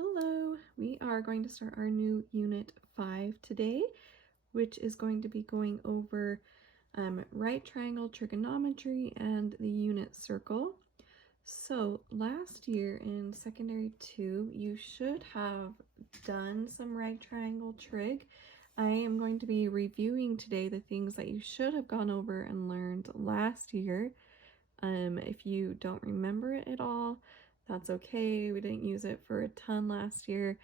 Hello, we are going to start our new Unit 5 today, which is going to be going over right triangle trigonometry and the unit circle. So last year in Secondary 2, you should have done some right triangle trig. I am going to be reviewing today the things that you should have gone over and learned last year. If you don't remember it at all, that's okay. We didn't use it for a ton last year.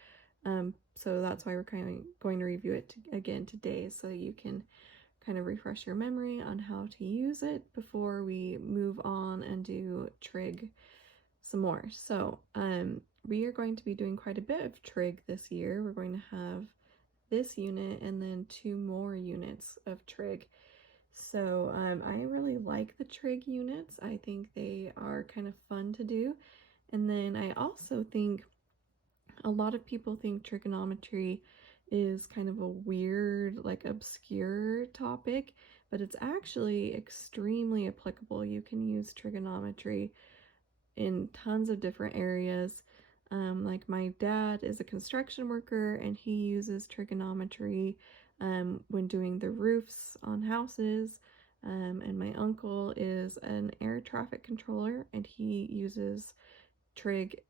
So that's why we're kind of going to review it again today so you can kind of refresh your memory on how to use it before we move on and do trig some more. So we are going to be doing quite a bit of trig this year. We're going to have this unit and then 2 more units of trig. So I really like the trig units. I think they are kind of fun to do. And then I also think a lot of people think trigonometry is kind of a weird, like obscure topic, but it's actually extremely applicable. You can use trigonometry in tons of different areas. Like my dad is a construction worker and he uses trigonometry when doing the roofs on houses. And my uncle is an air traffic controller and he uses trig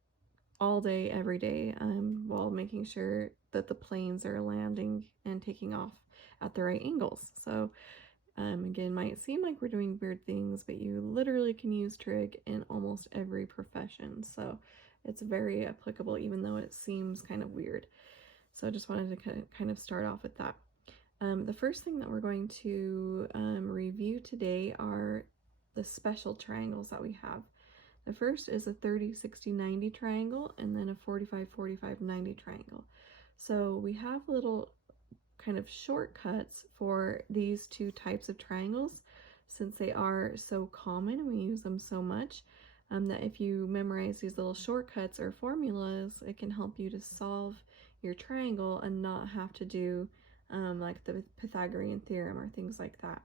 all day, every day, while making sure that the planes are landing and taking off at the right angles. So again, might seem like we're doing weird things, but you literally can use trig in almost every profession. So it's very applicable, even though it seems kind of weird. So I just wanted to kind of start off with that. The first thing that we're going to review today are the special triangles that we have. The first is a 30, 60, 90 triangle, and then a 45, 45, 90 triangle. So we have little kind of shortcuts for these two types of triangles since they are so common and we use them so much that if you memorize these little shortcuts or formulas, it can help you to solve your triangle and not have to do like the Pythagorean theorem or things like that.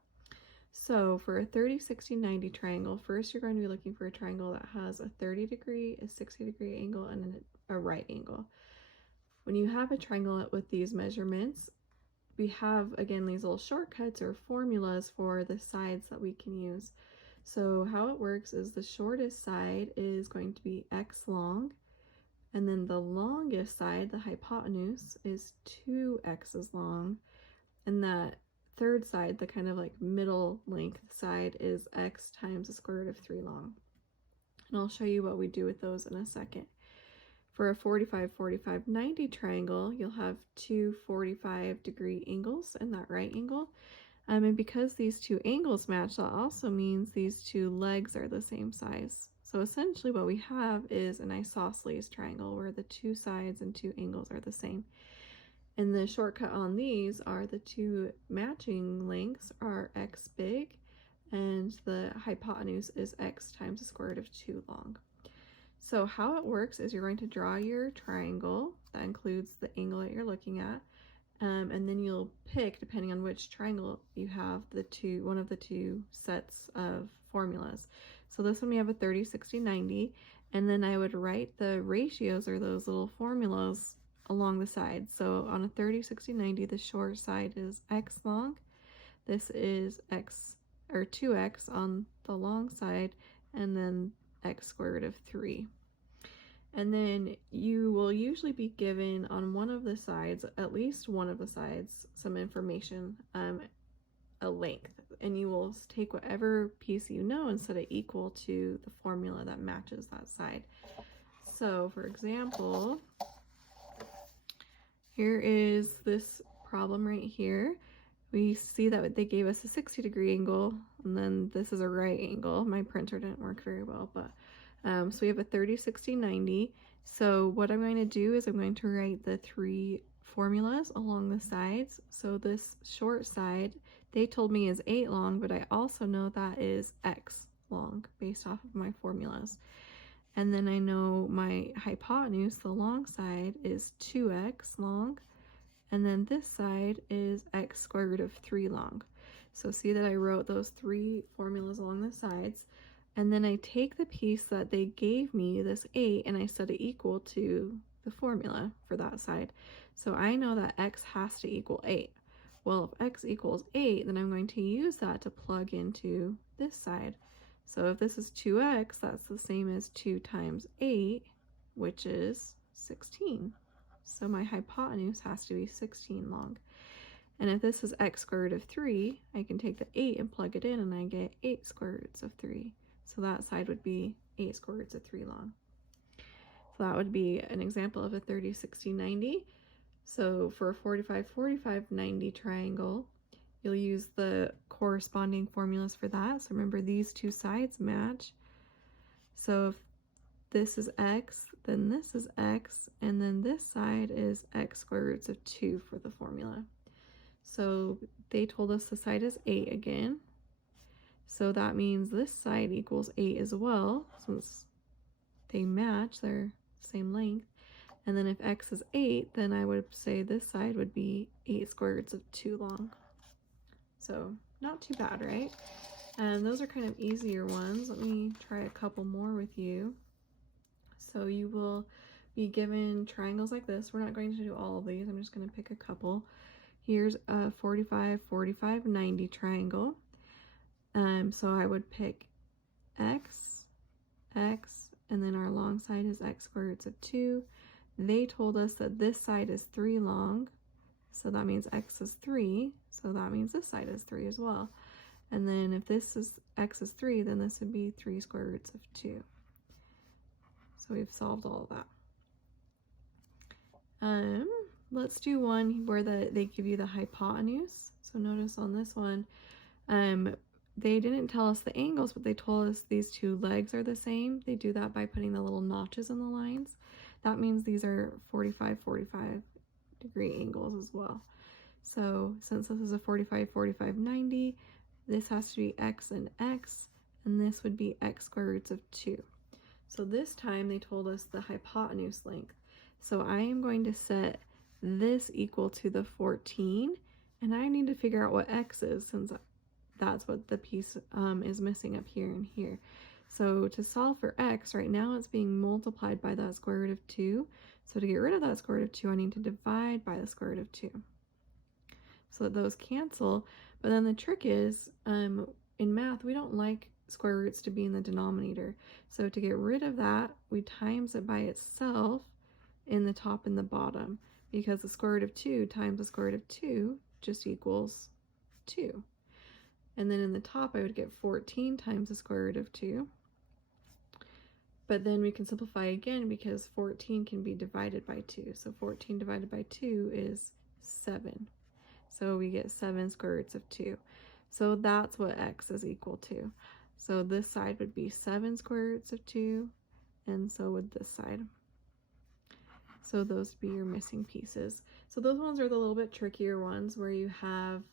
So for a 30, 60, 90 triangle, first you're going to be looking for a triangle that has a 30 degree, a 60 degree angle, and a right angle. When you have a triangle with these measurements, we have, again, these little shortcuts or formulas for the sides that we can use. So how it works is the shortest side is going to be x long, and then the longest side, the hypotenuse, is 2x's long, and that third side, the kind of like middle length side, is x times the square root of 3 long. And I'll show you what we do with those in a second. For a 45, 45, 90 triangle, you'll have two 45 degree angles in that right angle. And because these two angles match, that also means these two legs are the same size. So essentially what we have is an isosceles triangle where the two sides and two angles are the same. And the shortcut on these are the two matching lengths are x big and the hypotenuse is x times the square root of 2 long. So how it works is you're going to draw your triangle that includes the angle that you're looking at, and then you'll pick, depending on which triangle you have, one of the two sets of formulas. So this one we have a 30, 60, 90, and then I would write the ratios or those little formulas along the side. So on a 30, 60, 90, the short side is x long. This is x or 2x on the long side, and then x square root of 3. And then you will usually be given on one of the sides, at least one of the sides, some information, a length, and you will take whatever piece you know and set it equal to the formula that matches that side. So for example, here is this problem right here. We see that they gave us a 60 degree angle, and then this is a right angle. My printer didn't work very well, but so we have a 30, 60, 90. So what I'm going to do is I'm going to write the three formulas along the sides. So this short side, they told me is 8 long, but I also know that is x long based off of my formulas. And then I know my hypotenuse, the long side, is 2x long. And then this side is x square root of 3 long. So see that I wrote those three formulas along the sides. And then I take the piece that they gave me, this 8, and I set it equal to the formula for that side. So I know that x has to equal 8. Well, if x equals 8, then I'm going to use that to plug into this side. So if this is 2x, that's the same as 2 times 8, which is 16. So my hypotenuse has to be 16 long. And if this is x square root of 3, I can take the 8 and plug it in, and I get 8 square roots of 3. So that side would be 8 square roots of 3 long. So that would be an example of a 30, 60, 90. So for a 45, 45, 90 triangle, you'll use the corresponding formulas for that. So remember, these two sides match. So if this is x, then this is x, and then this side is x square roots of 2 for the formula. So they told us the side is 8 again. So that means this side equals 8 as well, since they match, they're same length. And then if x is 8, then I would say this side would be 8 square roots of 2 long. So not too bad, right? And those are kind of easier ones. Let me try a couple more with you. So you will be given triangles like this. We're not going to do all of these. I'm just going to pick a couple. Here's a 45, 45, 90 triangle. So I would pick x, x, and then our long side is x square roots of 2. They told us that this side is 3 long, so that means x is 3, so that means this side is 3 as well. And then if this is x is 3, then this would be 3 square roots of 2. So we've solved all of that. Let's do one where they give you the hypotenuse. So notice on this one, they didn't tell us the angles, but they told us these two legs are the same. They do that by putting the little notches in the lines. That means these are 45, 45 degree angles as well. So since this is a 45, 45, 90, this has to be x and x, and this would be x square roots of 2. So this time they told us the hypotenuse length. So I am going to set this equal to the 14, and I need to figure out what x is, since that's what the piece is missing up here and here. So to solve for x, right now it's being multiplied by that square root of 2. So to get rid of that square root of 2, I need to divide by the square root of 2. So that those cancel. But then the trick is, in math, we don't like square roots to be in the denominator. So to get rid of that, we times it by itself in the top and the bottom, because the square root of 2 times the square root of 2 just equals 2. And then in the top, I would get 14 times the square root of 2. But then we can simplify again, because 14 can be divided by 2. So 14 divided by 2 is 7. So we get 7 square roots of 2. So that's what x is equal to. So this side would be 7 square roots of 2, and so would this side. So those would be your missing pieces. So those ones are the little bit trickier ones, where you have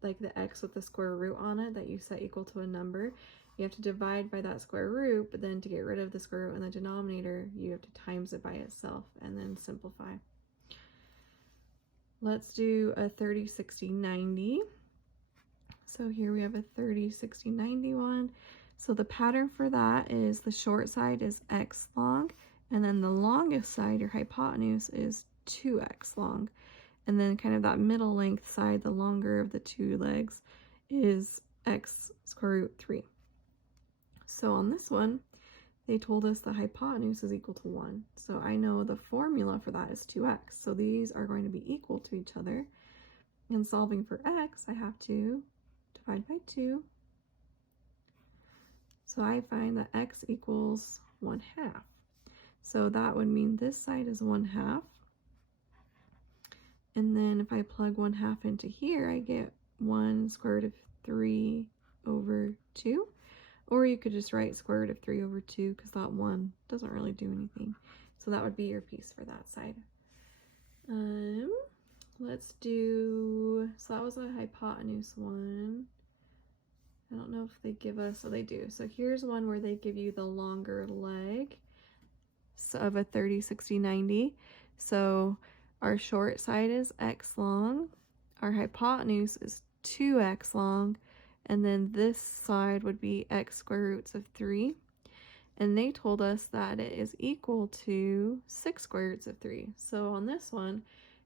like the x with the square root on it that you set equal to a number. You have to divide by that square root, but then to get rid of the square root in the denominator, you have to times it by itself and then simplify. Let's do a 30, 60, 90. So here we have a 30, 60, 90 one. So the pattern for that is the short side is x long, and then the longest side, your hypotenuse, is 2x long. And then kind of that middle length side, the longer of the two legs, is x square root 3. So on this one, they told us the hypotenuse is equal to 1. So I know the formula for that is 2x. So these are going to be equal to each other. And solving for x, I have to divide by 2. So I find that x equals 1/2. So that would mean this side is 1/2. And then if I plug 1/2 into here, I get 1 square root of 3 over 2. Or you could just write square root of 3 over 2, because that 1 doesn't really do anything. So that would be your piece for that side. Let's do, so that was a hypotenuse one. I don't know if they give us, so they do. So here's one where they give you the longer leg of a 30, 60, 90. So our short side is x long, our hypotenuse is 2x long, and then this side would be x square roots of 3. and they told us that it is equal to 6 square roots of 3. So on this one,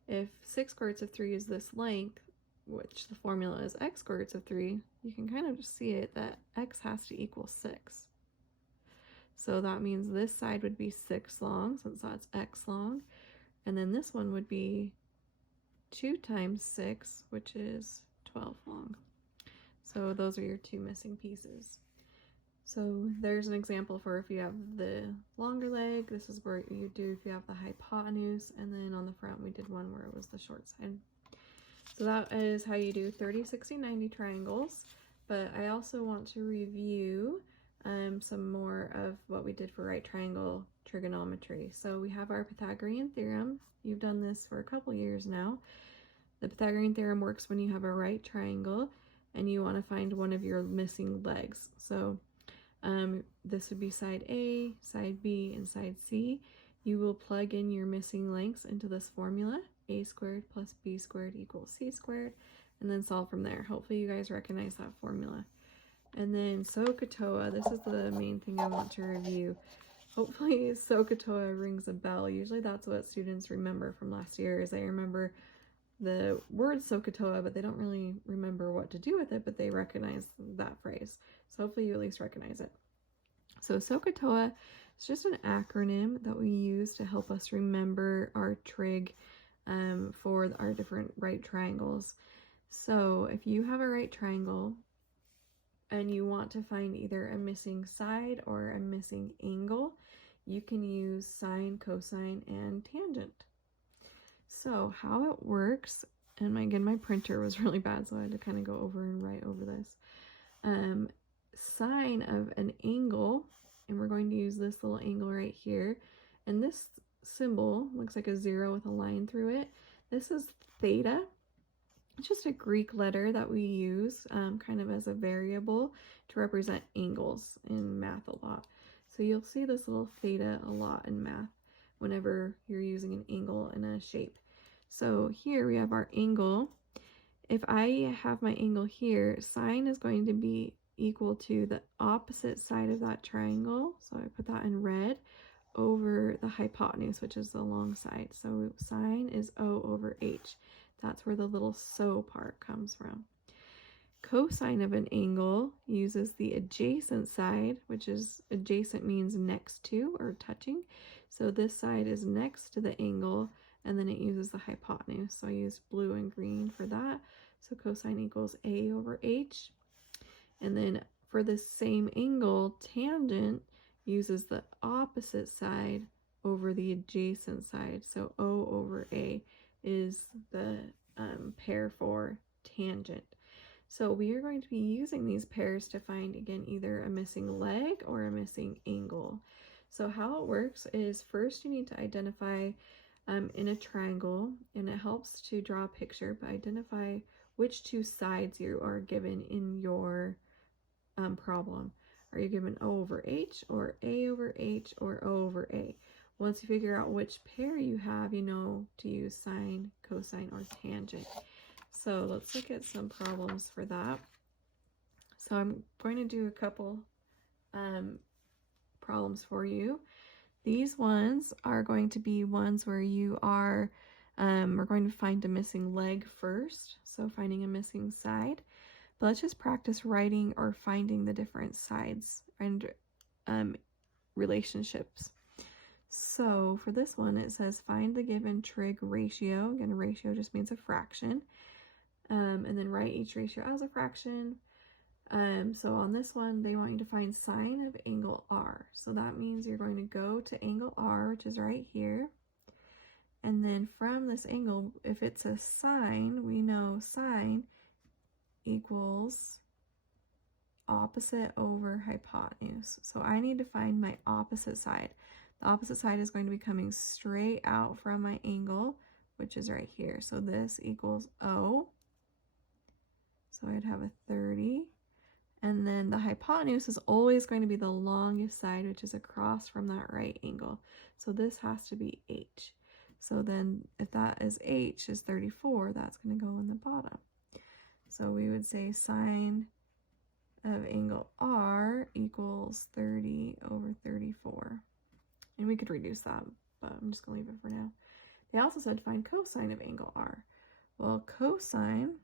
if 6 square roots of 3 is this length, which the formula is x square roots of 3, you can kind of just see it that x has to equal 6. So that means this side would be 6 long, since that's x long, and then this one would be 2 times 6, which is 12 long. So those are your two missing pieces. So there's an example for if you have the longer leg, this is where you do if you have the hypotenuse, and then on the front we did one where it was the short side. So that is how you do 30, 60, 90 triangles, but I also want to review some more of what we did for right triangle trigonometry. So we have our Pythagorean theorem. You've done this for a couple years now. The Pythagorean theorem works when you have a right triangle and you want to find one of your missing legs. So this would be side A, side B, and side C. You will plug in your missing lengths into this formula, a squared plus b squared equals c squared, and then solve from there. Hopefully you guys recognize that formula. And then SohCahToa, this is the main thing I want to review. Hopefully SohCahToa rings a bell. Usually that's what students remember from last year, is they remember the word SohCahToa, but they don't really remember what to do with it, but they recognize that phrase. So hopefully you at least recognize it. So SohCahToa is just an acronym that we use to help us remember our trig for our different right triangles. So if you have a right triangle and you want to find either a missing side or a missing angle, you can use sine, cosine, and tangent. So how it works, and again, my printer was really bad, so I had to kind of go over and write over this. Sine of an angle, and we're going to use this little angle right here, and this symbol looks like a 0 with a line through it. This is theta. It's just a Greek letter that we use kind of as a variable to represent angles in math a lot. So you'll see this little theta a lot in math whenever you're using an angle in a shape. So here we have our angle. If I have my angle here, sine is going to be equal to the opposite side of that triangle, so I put that in red, over the hypotenuse, which is the long side. So sine is O over H. That's where the little so part comes from. Cosine of an angle uses the adjacent side, which is adjacent means next to or touching. So this side is next to the angle, and then it uses the hypotenuse. So I use blue and green for that. So cosine equals A over H. And then for the same angle, tangent uses the opposite side over the adjacent side. So O over A is the pair for tangent. So we are going to be using these pairs to find, again, either a missing leg or a missing angle. So how it works is first you need to identify in a triangle, and it helps to draw a picture, but identify which two sides you are given in your problem. Are you given O over H or A over H or O over A? Once you figure out which pair you have, you know to use sine, cosine, or tangent. So let's look at some problems for that. So I'm going to do a couple problems for you. These ones are going to be ones where you are, we're going to find a missing leg first, so finding a missing side. But let's just practice writing or finding the different sides and relationships. So for this one, it says find the given trig ratio. Again, ratio just means a fraction. And then write each ratio as a fraction. So on this one, they want you to find sine of angle R. So that means you're going to go to angle R, which is right here. And then from this angle, if it's a sine, we know sine equals opposite over hypotenuse. So I need to find my opposite side. The opposite side is going to be coming straight out from my angle, which is right here. So this equals O. So I'd have a 30. And then the hypotenuse is always going to be the longest side, which is across from that right angle. So this has to be H. So then if that is H is 34, that's going to go in the bottom. So we would say sine of angle R equals 30 over 34. we could reduce that, but I'm just going to leave it for now. They also said find cosine of angle R. Well, cosine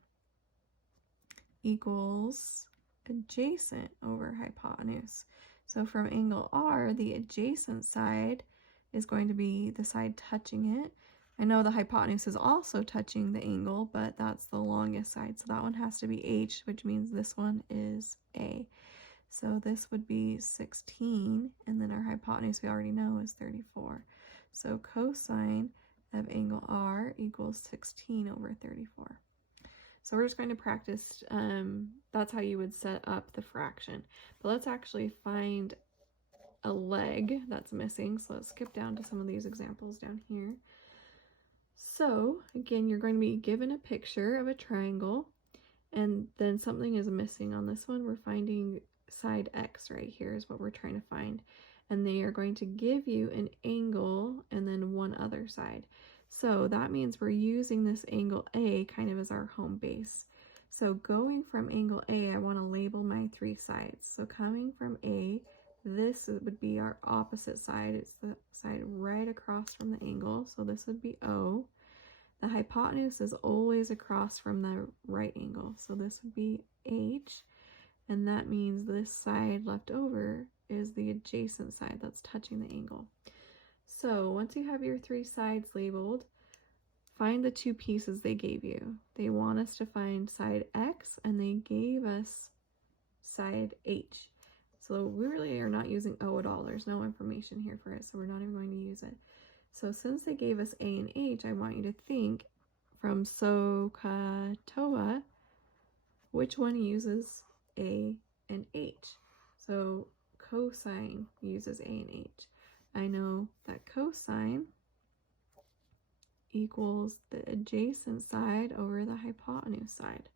equals adjacent over hypotenuse. So from angle R, the adjacent side is going to be the side touching it. I know the hypotenuse is also touching the angle, but that's the longest side. So that one has to be H, which means this one is A. So this would be 16, and then our hypotenuse we already know is 34. So cosine of angle R equals 16 over 34. So we're just going to practice, that's how you would set up the fraction. But let's actually find a leg that's missing. So let's skip down to some of these examples down here. So again, you're going to be given a picture of a triangle, and then something is missing on this one. We're finding side X right here is what we're trying to find. And they are going to give you an angle and then one other side. So that means we're using this angle A kind of as our home base. So going from angle A, I want to label my three sides. So coming from A, this would be our opposite side. It's the side right across from the angle. So this would be O. The hypotenuse is always across from the right angle. So this would be H. And that means this side left over is the adjacent side that's touching the angle. So once you have your three sides labeled, find the two pieces they gave you. They want us to find side X, and they gave us side H. So we really are not using O at all. There's no information here for it, so we're not even going to use it. So since they gave us A and H, I want you to think from SohCahToa, which one uses A and H? So cosine uses A and H. I know that cosine equals the adjacent side over the hypotenuse side.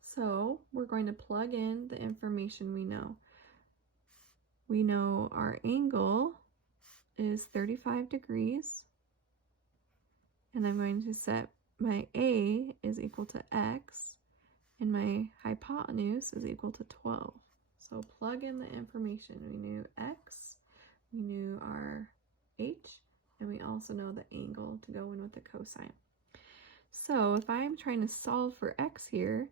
So we're going to plug in the information we know. We know our angle is 35 degrees, and I'm going to set my A is equal to X, and my hypotenuse is equal to 12. So plug in the information. We knew X, we knew our H, and we also know the angle to go in with the cosine. So if I'm trying to solve for X here,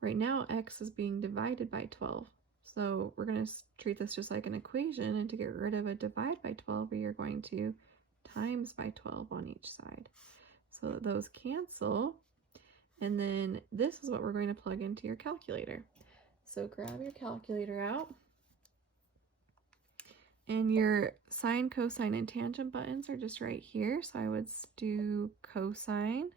right now X is being divided by 12. So we're going to treat this just like an equation, and to get rid of a divide by 12, we are going to times by 12 on each side. So that those cancel, and then this is what we're going to plug into your calculator. So grab your calculator out, and your sine, cosine, and tangent buttons are just right here. So I would do cosine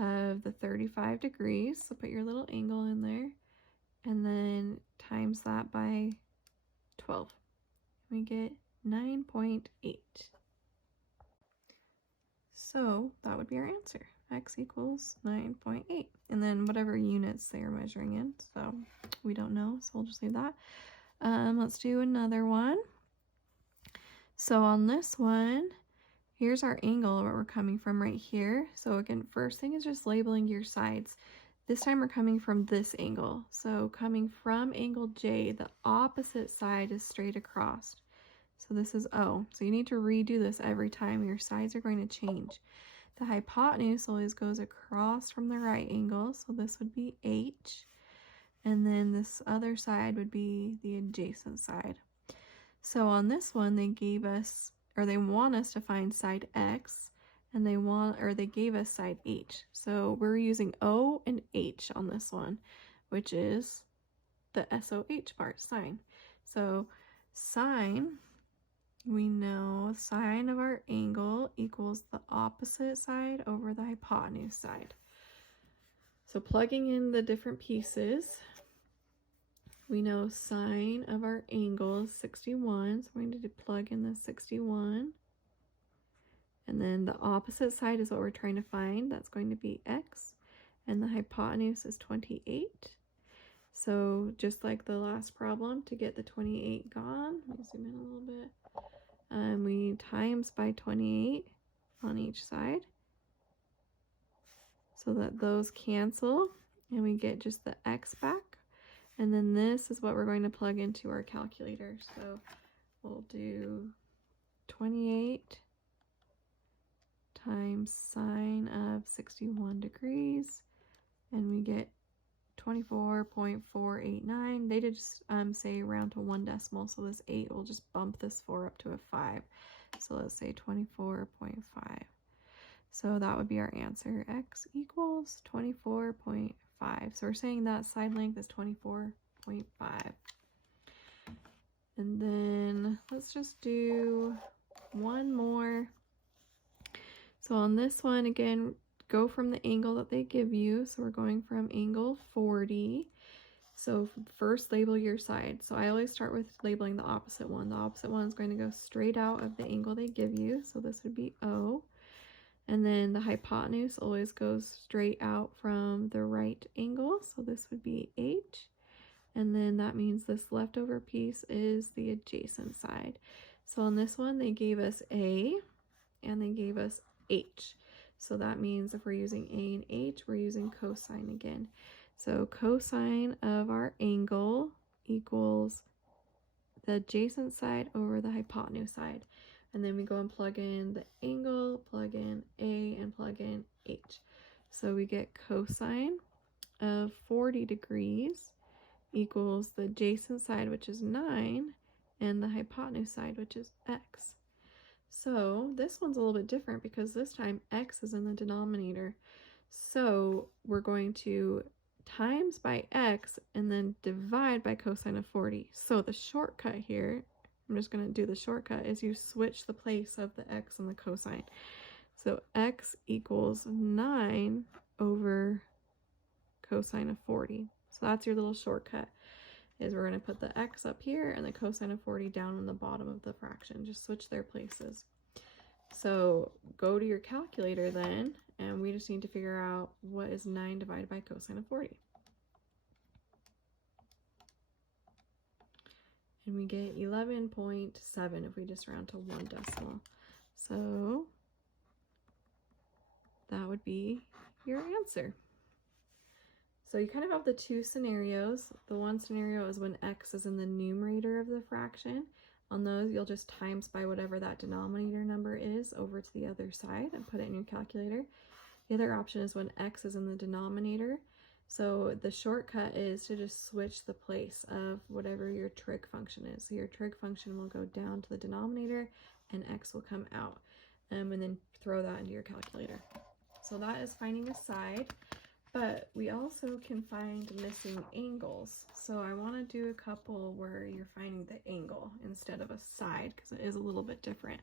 of the 35 degrees. So put your little angle in there, and then times that by 12. We get 9.8. So that would be our answer. X equals 9.8. And then whatever units they are measuring in. So we don't know, so we'll just leave that. Let's do another one. So on this one, here's our angle where we're coming from right here. So again, first thing is just labeling your sides. This time we're coming from this angle. So coming from angle J, the opposite side is straight across. So this is O. So you need to redo this every time. Your sides are going to change. The hypotenuse always goes across from the right angle. So this would be H. And then this other side would be the adjacent side. So on this one, they gave us, or they want us to find side X, and they gave us side H. So we're using O and H on this one, which is the SOH part, sine. So sine, we know sine of our angle equals the opposite side over the hypotenuse side. So plugging in the different pieces, we know sine of our angle is 61, so we're going to plug in the 61. And then the opposite side is what we're trying to find. That's going to be X. And the hypotenuse is 28. So just like the last problem, to get the 28 gone, let me zoom in a little bit. We times by 28 on each side, so that those cancel, and we get just the X back. And then this is what we're going to plug into our calculator. So we'll do 28 times sine of 61 degrees, and we get 24.489. They did just say round to 1 decimal, so this 8 will just bump this 4 up to a 5. So let's say 24.5. So that would be our answer. X equals 24.5. So we're saying that side length is 24.5. And then let's just do one more. So on this one, again, go from the angle that they give you. So we're going from angle 40. So first label your side. So I always start with labeling the opposite one. The opposite one is going to go straight out of the angle they give you. So this would be O. And then the hypotenuse always goes straight out from the right angle. So this would be H. And then that means this leftover piece is the adjacent side. So on this one, they gave us A and they gave us H. So that means if we're using A and H, we're using cosine again. So cosine of our angle equals the adjacent side over the hypotenuse side. And then we go and plug in the angle, plug in A, and plug in H. So we get cosine of 40 degrees equals the adjacent side, which is 9, and the hypotenuse side, which is x. So this one's a little bit different because this time x is in the denominator. So we're going to times by x and then divide by cosine of 40. So the shortcut here, I'm just going to do the shortcut, is you switch the place of the x and the cosine. So x equals 9 over cosine of 40. So that's your little shortcut, is we're going to put the x up here and the cosine of 40 down on the bottom of the fraction. Just switch their places. So go to your calculator then, and we just need to figure out what is 9 divided by cosine of 40. And we get 11.7 if we just round to 1 decimal. So that would be your answer. So you kind of have the two scenarios. The one scenario is when x is in the numerator of the fraction. On those, you'll just times by whatever that denominator number is over to the other side and put it in your calculator. The other option is when x is in the denominator. So the shortcut is to just switch the place of whatever your trig function is. So your trig function will go down to the denominator and x will come out. And then throw that into your calculator. So that is finding a side. But we also can find missing angles. So I want to do a couple where you're finding the angle instead of a side, because it is a little bit different.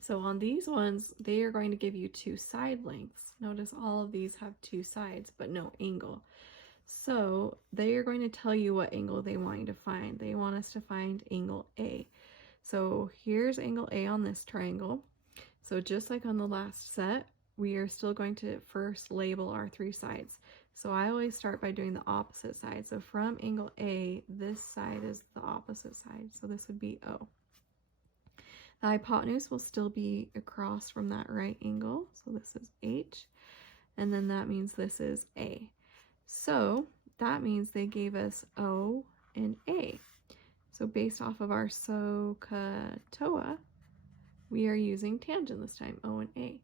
So on these ones, they are going to give you two side lengths. Notice all of these have two sides, but no angle. So they are going to tell you what angle they want you to find. They want us to find angle A. So here's angle A on this triangle. So just like on the last set, we are still going to first label our three sides. So I always start by doing the opposite side. So from angle A, this side is the opposite side. So this would be O. The hypotenuse will still be across from that right angle. So this is H. And then that means this is A. So that means they gave us O and A. So based off of our SohCahToa, we are using tangent this time, O and A.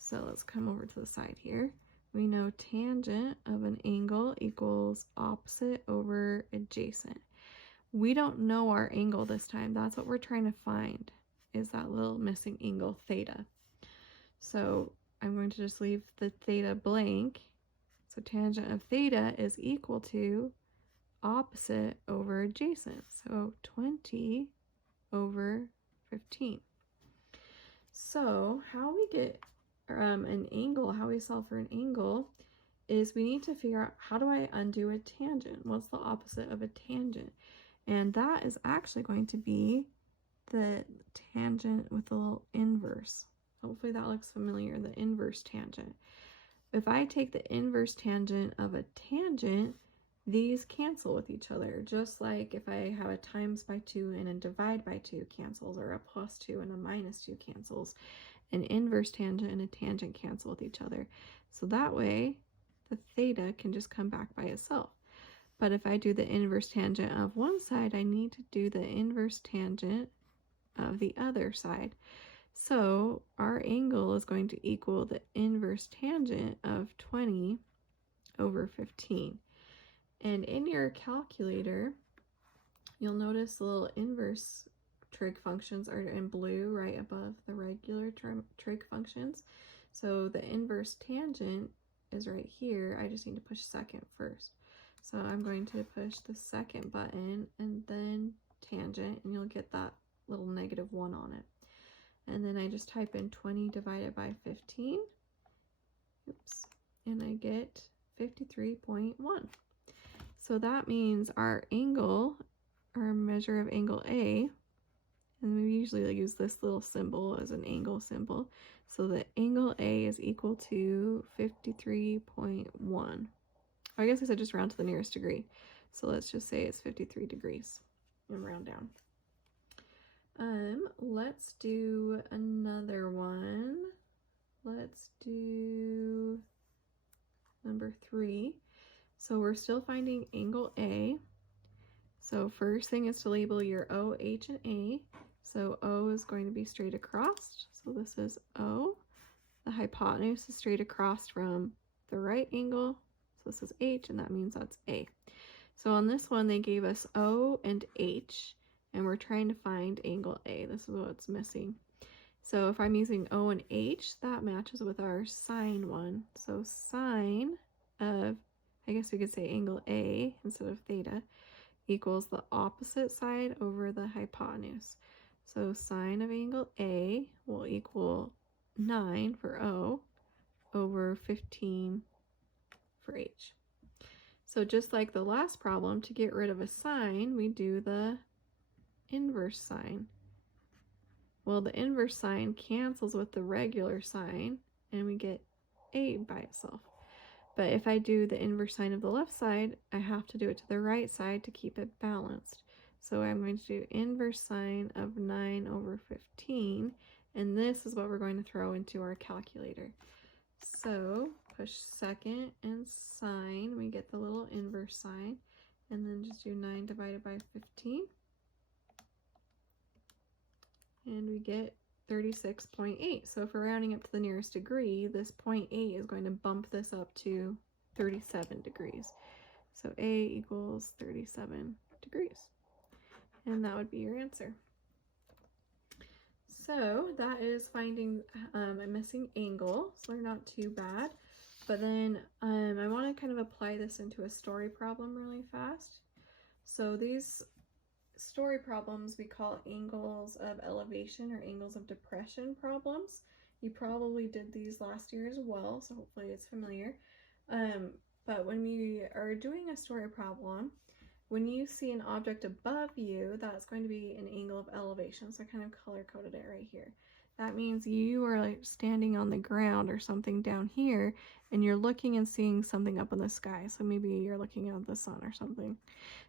So let's come over to the side here. We know tangent of an angle equals opposite over adjacent. We don't know our angle this time. That's what we're trying to find, is that little missing angle theta. So I'm going to just leave the theta blank. So tangent of theta is equal to opposite over adjacent. So 20 over 15. So how we get an angle, how we solve for an angle, is we need to figure out, how do I undo a tangent? What's the opposite of a tangent? And that is actually going to be the tangent with a little inverse. Hopefully that looks familiar, the inverse tangent. If I take the inverse tangent of a tangent, these cancel with each other, just like if I have a times by 2 and a divide by 2 cancels, or a plus 2 and a minus 2 cancels. An inverse tangent and a tangent cancel with each other. So that way, the theta can just come back by itself. But if I do the inverse tangent of one side, I need to do the inverse tangent of the other side. So our angle is going to equal the inverse tangent of 20 over 15. And in your calculator, you'll notice the little inverse trig functions are in blue right above the regular trig functions. So the inverse tangent is right here. I just need to push second first. So I'm going to push the second button and then tangent, and you'll get that little -1 on it. And then I just type in 20 divided by 15. Oops. And I get 53.1. So that means our angle, our measure of angle A, and we usually use this little symbol as an angle symbol. So the angle A is equal to 53.1. I guess I said just round to the nearest degree. So let's just say it's 53 degrees and round down. Let's do another one. Let's do number 3. So we're still finding angle A. So first thing is to label your O, H, and A. So O is going to be straight across. So this is O. The hypotenuse is straight across from the right angle. So this is H, and that means that's A. So on this one, they gave us O and H, and we're trying to find angle A. This is what's missing. So if I'm using O and H, that matches with our sine one. So sine of, I guess we could say angle A instead of theta, equals the opposite side over the hypotenuse. So sine of angle A will equal 9 for O over 15 for H. So just like the last problem, to get rid of a sine, we do the inverse sine. Well, the inverse sine cancels with the regular sine, and we get A by itself. But if I do the inverse sine of the left side, I have to do it to the right side to keep it balanced. So I'm going to do inverse sine of 9 over 15, and this is what we're going to throw into our calculator. So push second and sine, we get the little inverse sine, and then just do 9 divided by 15. And we get 36.8. So if we're rounding up to the nearest degree, this 0.8 is going to bump this up to 37 degrees. So A equals 37 degrees. And that would be your answer. So that is finding a missing angle. So they're not too bad. But then I want to kind of apply this into a story problem really fast. So these story problems we call angles of elevation or angles of depression problems. You probably did these last year as well, so hopefully it's familiar. But when we are doing a story problem, when you see an object above you, that's going to be an angle of elevation. So I kind of color-coded it right here. That means you are like standing on the ground or something down here, and you're looking and seeing something up in the sky. So maybe you're looking at the sun or something.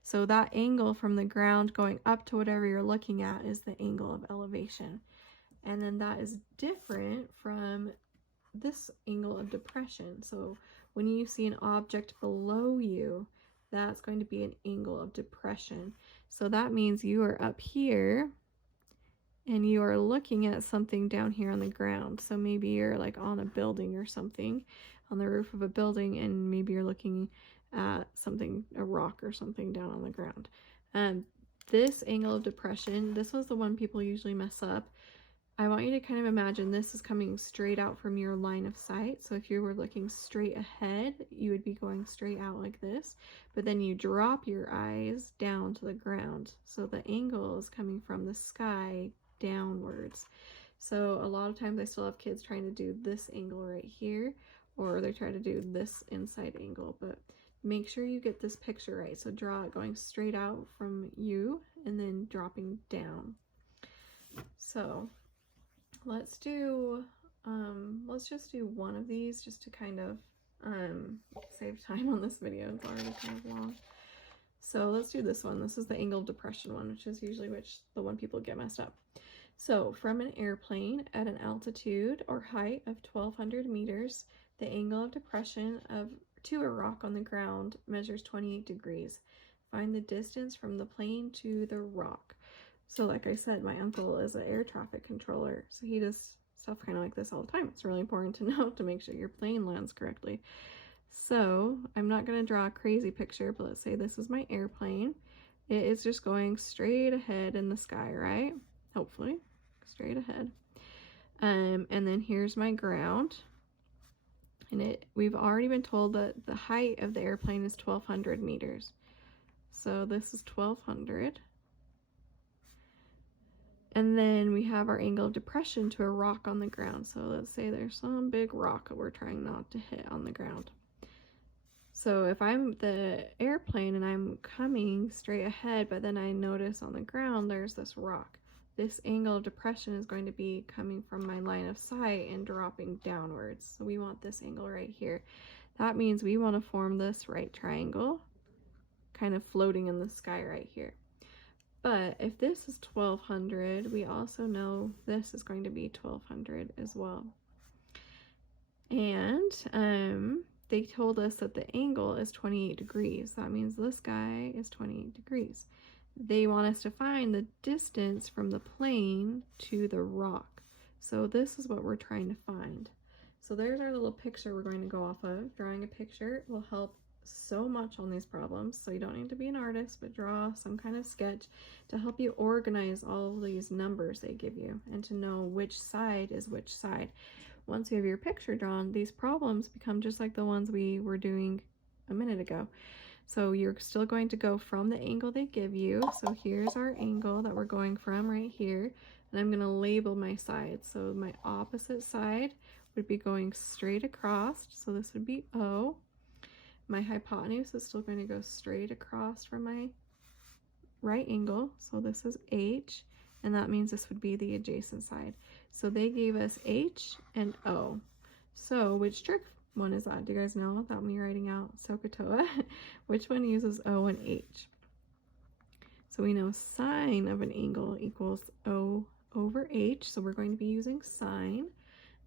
So that angle from the ground going up to whatever you're looking at is the angle of elevation. And then that is different from this angle of depression. So when you see an object below you, that's going to be an angle of depression. So that means you are up here and you are looking at something down here on the ground. So maybe you're like on a building or something, on the roof of a building, and maybe you're looking at something, a rock or something down on the ground. This angle of depression, this was the one people usually mess up. I want you to kind of imagine this is coming straight out from your line of sight. So if you were looking straight ahead, you would be going straight out like this, but then you drop your eyes down to the ground. So the angle is coming from the sky downwards. So a lot of times I still have kids trying to do this angle right here, or they try to do this inside angle, but make sure you get this picture right. So draw it going straight out from you and then dropping down. So let's just do one of these just to kind of save time on this video. It's already kind of long. So let's do this one. This is the angle of depression one, which is usually the one people get messed up. So from an airplane at an altitude or height of 1,200 meters, the angle of depression to a rock on the ground measures 28 degrees. Find the distance from the plane to the rock. So like I said, my uncle is an air traffic controller, so he does stuff kind of like this all the time. It's really important to know to make sure your plane lands correctly. So I'm not going to draw a crazy picture, but let's say this is my airplane. It is just going straight ahead in the sky, right? Hopefully, straight ahead. And then here's my ground. And we've already been told that the height of the airplane is 1,200 meters. So this is 1,200. And then we have our angle of depression to a rock on the ground. So let's say there's some big rock that we're trying not to hit on the ground. So if I'm the airplane and I'm coming straight ahead, but then I notice on the ground there's this rock, this angle of depression is going to be coming from my line of sight and dropping downwards. So we want this angle right here. That means we want to form this right triangle, kind of floating in the sky right here. But if this is 1,200, we also know this is going to be 1,200 as well. And they told us that the angle is 28 degrees. That means this guy is 28 degrees. They want us to find the distance from the plane to the rock. So this is what we're trying to find. So there's our little picture we're going to go off of. Drawing a picture will help so much on these problems. So you don't need to be an artist, but draw some kind of sketch to help you organize all of these numbers they give you and to know which side is which side. Once you have your picture drawn, these problems become just like the ones we were doing a minute ago. So you're still going to go from the angle they give you. So here's our angle that we're going from right here. And I'm going to label my sides. So my opposite side would be going straight across. So this would be O. My hypotenuse is still going to go straight across from my right angle. So this is H. And that means this would be the adjacent side. So they gave us H and O. So which trick one is that? Do you guys know without me writing out SohCahToa? Which one uses O and H? So we know sine of an angle equals O over H. So we're going to be using sine.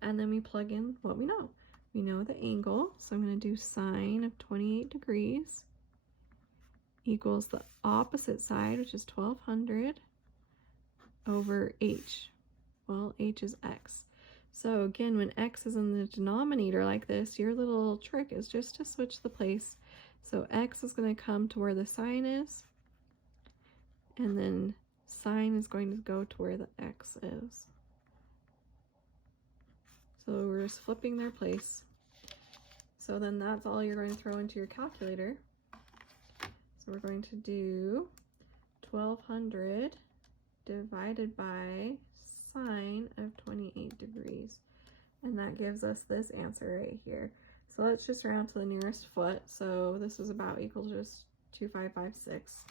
And then we plug in what we know. We know the angle. So I'm going to do sine of 28 degrees equals the opposite side, which is 1,200 over H. Well, H is X. So again, when X is in the denominator like this, your little trick is just to switch the place. So X is going to come to where the sine is, and then sine is going to go to where the X is. So we're just flipping their place. So then that's all you're going to throw into your calculator. So we're going to do 1,200 divided by sine of 28 degrees. And that gives us this answer right here. So let's just round to the nearest foot. So this is about equal to just 2,556.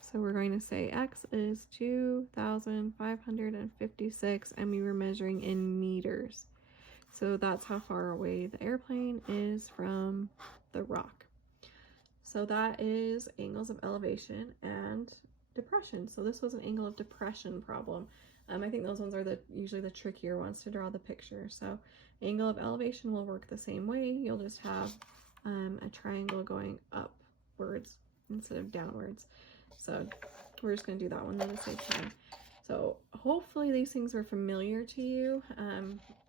So we're going to say X is 2,556, and we were measuring in meters. So that's how far away the airplane is from the rock. So that is angles of elevation and depression. So this was an angle of depression problem. I think those ones are usually the trickier ones to draw the picture. So angle of elevation will work the same way. You'll just have a triangle going upwards instead of downwards. So we're just going to do that one to save time. So hopefully these things are familiar to you.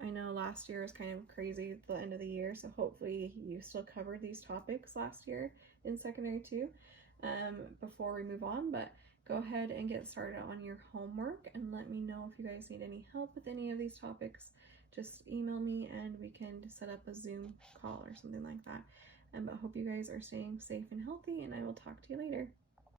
I know last year was kind of crazy at the end of the year, so hopefully you still covered these topics last year in secondary 2 before we move on. But go ahead and get started on your homework and let me know if you guys need any help with any of these topics. Just email me and we can set up a Zoom call or something like that. But hope you guys are staying safe and healthy, and I will talk to you later.